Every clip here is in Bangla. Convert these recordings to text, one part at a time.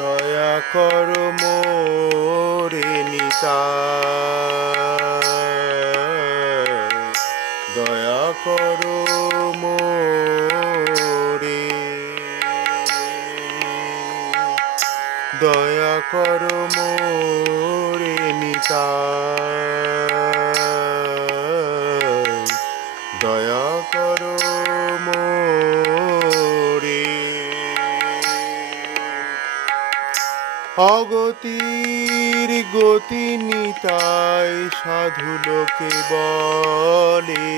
দয়া করো মোরে নিতাই, দয়া করো মোরে, দয়া করো মোরে নিতাই, দয়া করো মোরে। অগতির গতি নিতাই সাধু লোকে বলে,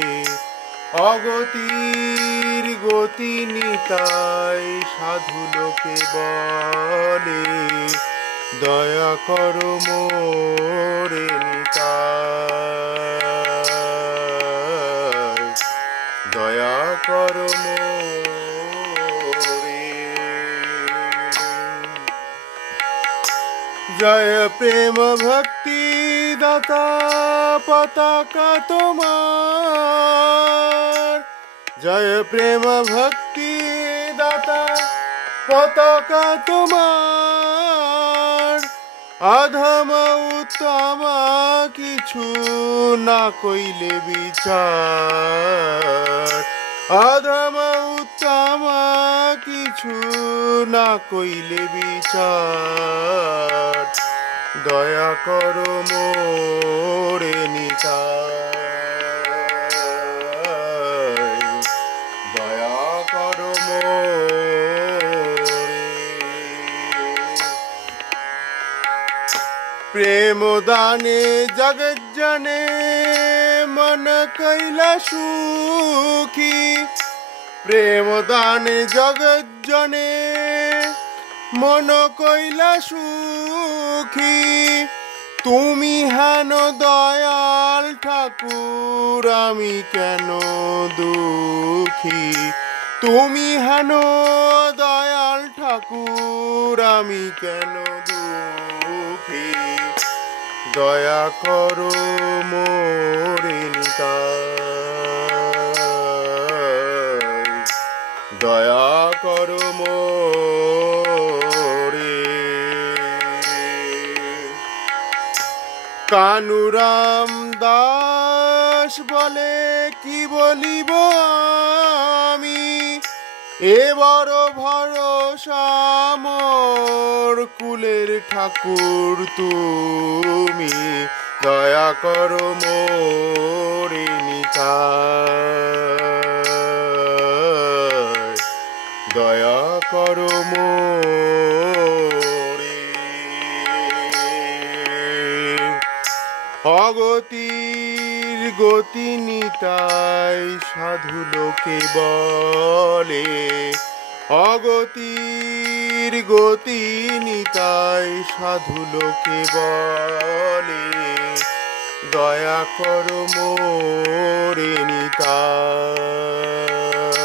অগতির গতি নিতাই সাধু লোকে বলে, দয়া করো মোরে নিতাই, দয়া করো মোরে। জয় প্রেম ভক্তি দাতা পতাকা তোমার, জয় প্রেম ভক্তি দাতা পতাকা তোমার, অধম উত্তম কিছু না কইলে বিচার, অধম উত্তম কিছু না কইলে বিচার, দয়া করো মোরে নিতাই, দয়া করো মোরে। প্রেম দানে জগজ্জনে মন কইলা সুখী, প্রেম দানে জগজ্জনে মন কইলা সুখী, তুমি হেন দয়াল ঠাকুর আমি কেন দুঃখী, তুমি হেন দয়াল ঠাকুর আমি কেন দুঃখী, দয়া করো মোরে নিতাই, দয়া করো মোরে। কানুরাম দাস বলে কি বলিব আমি, এ বড় ভরসা মোর কুলের ঠাকুর তুমি, দয়া করো মোরে নিতাই, দয়া করো মোরে। অগতির গতি নিতাই সাধু লোকে বলে, অগতির গতি নিতাই সাধু লোকে বলে, দয়া করো মোরে নিতাই।